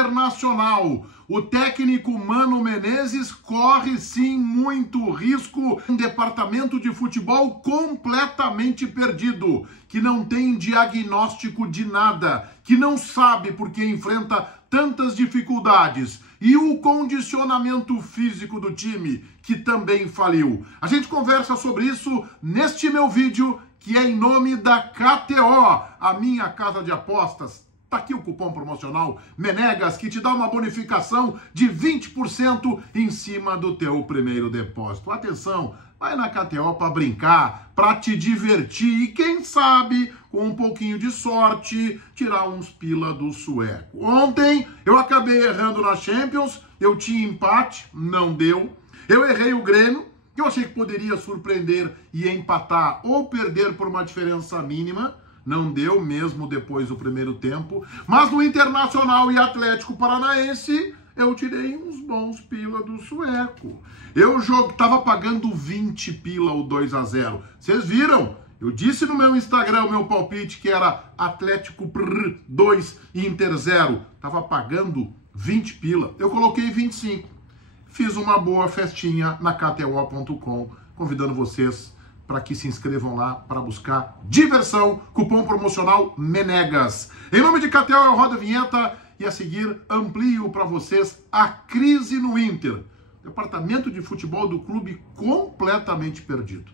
Internacional. O técnico Mano Menezes corre sim muito risco. Um departamento de futebol completamente perdido, que não tem diagnóstico de nada, que não sabe por que enfrenta tantas dificuldades. E o condicionamento físico do time, que também faliu. A gente conversa sobre isso neste meu vídeo, que é em nome da KTO, a minha casa de apostas. Tá aqui o cupom promocional Menegas, que te dá uma bonificação de 20% em cima do teu primeiro depósito. Atenção, vai na KTO para brincar, para te divertir e quem sabe, com um pouquinho de sorte, tirar uns pila do sueco. Ontem eu acabei errando na Champions, eu tinha empate, não deu. Eu errei o Grêmio, que eu achei que poderia surpreender e empatar ou perder por uma diferença mínima. Não deu mesmo depois do primeiro tempo. Mas no Internacional e Atlético Paranaense, eu tirei uns bons pila do sueco. Eu tava pagando 20 pila o 2-0. Vocês viram? Eu disse no meu Instagram, o meu palpite, que era Atlético 2, Inter 0. Tava pagando 20 pila. Eu coloquei 25. Fiz uma boa festinha na KTO.com, convidando vocês para que se inscrevam lá para buscar diversão. Cupom promocional Menegas. Em nome de KTO, eu rodo a vinheta e a seguir amplio para vocês a crise no Inter. Departamento de futebol do clube completamente perdido.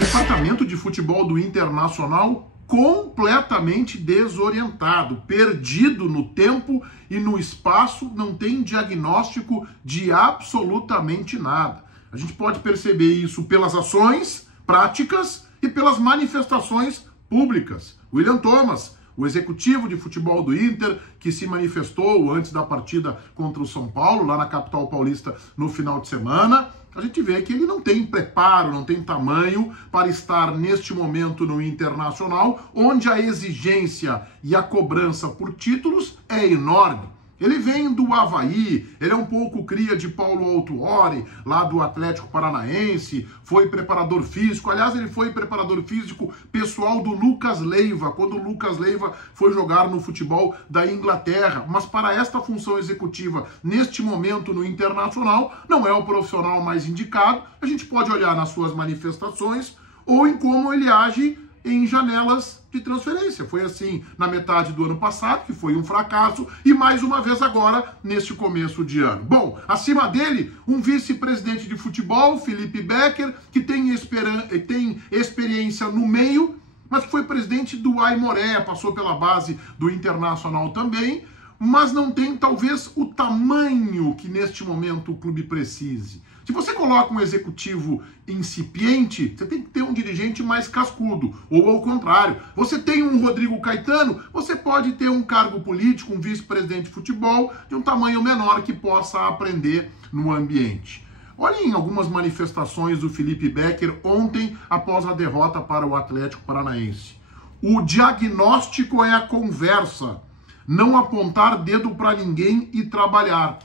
Departamento de futebol do Internacional completamente desorientado, perdido no tempo e no espaço, não tem diagnóstico de absolutamente nada. A gente pode perceber isso pelas ações práticas e pelas manifestações públicas. William Thomas, o executivo de futebol do Inter, que se manifestou antes da partida contra o São Paulo, lá na capital paulista, no final de semana, a gente vê que ele não tem preparo, não tem tamanho para estar neste momento no Internacional, onde a exigência e a cobrança por títulos é enorme. Ele vem do Avaí, ele é um pouco cria de Paulo Autuori, lá do Atlético Paranaense, foi preparador físico. Aliás, ele foi preparador físico pessoal do Lucas Leiva, quando o Lucas Leiva foi jogar no futebol da Inglaterra. Mas para esta função executiva, neste momento no Internacional, não é o profissional mais indicado. A gente pode olhar nas suas manifestações ou em como ele age em janelas de transferência. Foi assim na metade do ano passado, que foi um fracasso, e mais uma vez agora, neste começo de ano. Bom, acima dele, um vice-presidente de futebol, Felipe Becker, que tem experiência no meio, mas foi presidente do Aimoré, passou pela base do Internacional também, mas não tem talvez o tamanho que neste momento o clube precise. Se você coloca um executivo incipiente, você tem que ter um dirigente mais cascudo, ou ao contrário. Você tem um Rodrigo Caetano, você pode ter um cargo político, um vice-presidente de futebol, de um tamanho menor que possa aprender no ambiente. Olhem algumas manifestações do Felipe Becker ontem, após a derrota para o Atlético Paranaense. O diagnóstico é a conversa, não apontar dedo para ninguém e trabalhar.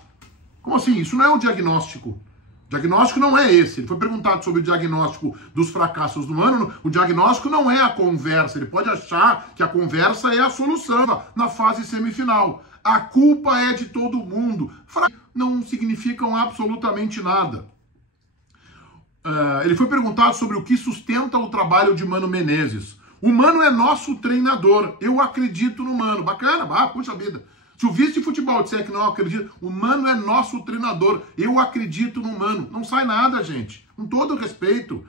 Como assim? Isso não é um diagnóstico. O diagnóstico não é esse. Ele foi perguntado sobre o diagnóstico dos fracassos do ano. O diagnóstico não é a conversa. Ele pode achar que a conversa é a solução na fase semifinal. A culpa é de todo mundo. Não significam absolutamente nada. Ele foi perguntado sobre o que sustenta o trabalho de Mano Menezes. O Mano é nosso treinador. Eu acredito no Mano. Bacana? Puxa vida. Se o vice de futebol disser que não acredita, o Mano é nosso treinador. Eu acredito no Mano. Não sai nada, gente. Com todo respeito.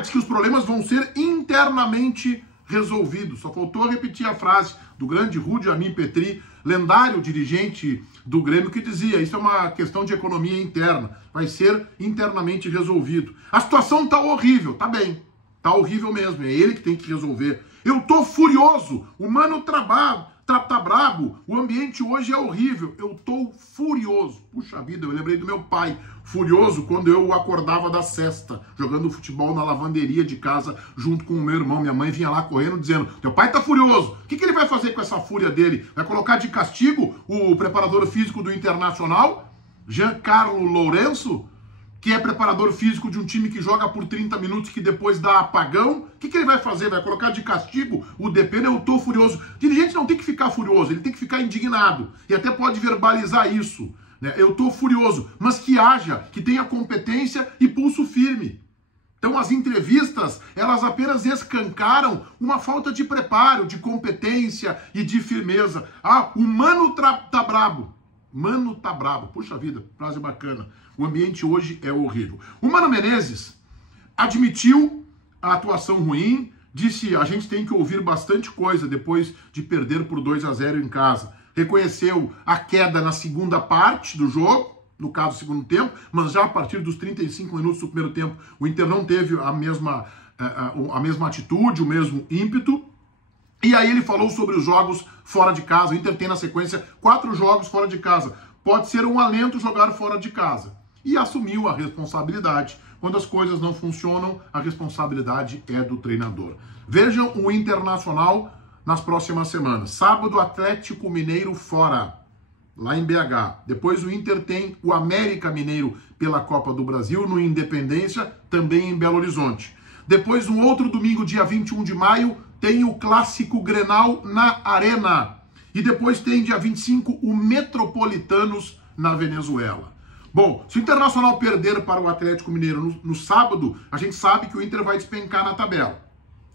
Diz que os problemas vão ser internamente resolvidos. Só faltou repetir a frase do grande Rudi Amin Petri, lendário dirigente do Grêmio, que dizia: isso é uma questão de economia interna. Vai ser internamente resolvido. A situação tá horrível. Tá bem. Tá horrível mesmo. É ele que tem que resolver. Eu tô furioso. O Mano tá brabo, o ambiente hoje é horrível, eu tô furioso. Puxa vida, eu lembrei do meu pai, furioso quando eu acordava da sesta, jogando futebol na lavanderia de casa, junto com o meu irmão. Minha mãe vinha lá correndo dizendo: teu pai tá furioso, o que ele vai fazer com essa fúria dele? Vai colocar de castigo o preparador físico do Internacional, Giancarlo Lourenço? que é preparador físico de um time que joga por 30 minutos que depois dá apagão, o que ele vai fazer? Vai colocar de castigo o DP? Eu tô furioso. O dirigente não tem que ficar furioso, ele tem que ficar indignado. E até pode verbalizar isso. Né? Eu tô furioso, mas que haja, que tenha competência e pulso firme. Então as entrevistas, elas apenas escancaram uma falta de preparo, de competência e de firmeza. Ah, o Mano tá brabo. Mano tá brabo. Puxa vida, frase bacana. O ambiente hoje é horrível. O Mano Menezes admitiu a atuação ruim, disse a gente tem que ouvir bastante coisa depois de perder por 2-0 em casa. Reconheceu a queda na segunda parte do jogo, no caso, segundo tempo, mas já a partir dos 35 minutos do primeiro tempo, o Inter não teve a mesma atitude, o mesmo ímpeto. E aí ele falou sobre os jogos fora de casa. O Inter tem na sequência 4 jogos fora de casa. Pode ser um alento jogar fora de casa. E assumiu a responsabilidade. Quando as coisas não funcionam, a responsabilidade é do treinador. Vejam o Internacional nas próximas semanas. Sábado, Atlético Mineiro fora, lá em BH. Depois o Inter tem o América Mineiro pela Copa do Brasil, no Independência, também em Belo Horizonte. Depois, um outro domingo, dia 21 de maio, tem o Clássico Grenal na Arena. E depois tem, dia 25, o Metropolitanos na Venezuela. Bom, se o Internacional perder para o Atlético Mineiro no sábado, a gente sabe que o Inter vai despencar na tabela.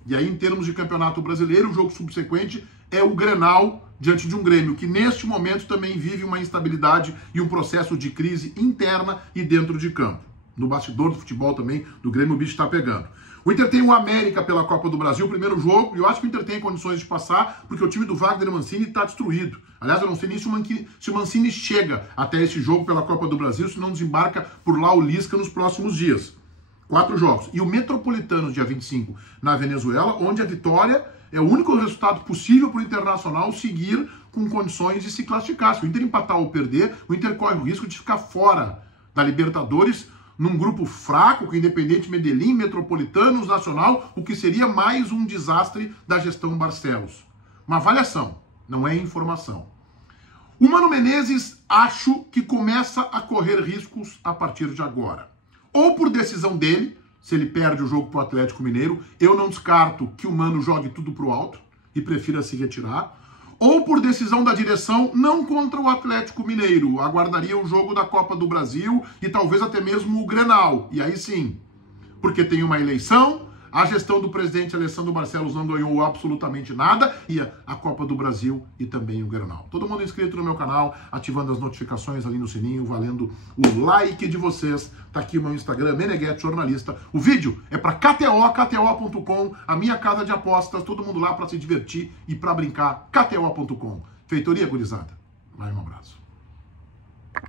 E aí, em termos de Campeonato Brasileiro, o jogo subsequente é o Grenal diante de um Grêmio que, neste momento, também vive uma instabilidade e um processo de crise interna e dentro de campo. No bastidor do futebol também, do Grêmio, o bicho está pegando. O Inter tem o América pela Copa do Brasil, primeiro jogo, e eu acho que o Inter tem condições de passar, porque o time do Wagner Mancini está destruído. Aliás, eu não sei nem se o Mancini chega até esse jogo pela Copa do Brasil, se não desembarca por lá o Lisca nos próximos dias. 4 jogos. E o Metropolitanos, dia 25, na Venezuela, onde a vitória é o único resultado possível para o Internacional seguir com condições de se classificar. Se o Inter empatar ou perder, o Inter corre o risco de ficar fora da Libertadores, num grupo fraco, com Independente Medellín, Metropolitanos, Nacional, o que seria mais um desastre da gestão Barcelos. Uma avaliação, não é informação. O Mano Menezes, acho que começa a correr riscos a partir de agora. Ou por decisão dele, se ele perde o jogo para o Atlético Mineiro, eu não descarto que o Mano jogue tudo para o alto e prefira se retirar. Ou por decisão da direção, não contra o Atlético Mineiro, aguardaria o jogo da Copa do Brasil e talvez até mesmo o Grenal. E aí sim, porque tem uma eleição, a gestão do presidente Alessandro Barcelos não ganhou absolutamente nada, e a Copa do Brasil e também o Grenal. Todo mundo inscrito no meu canal, ativando as notificações ali no sininho, valendo o like de vocês. Tá aqui o meu Instagram, Meneghetti Jornalista. O vídeo é para KTO, KTO.com, a minha casa de apostas, todo mundo lá para se divertir e para brincar, KTO.com. Feitoria, gurizada. Vai, um abraço.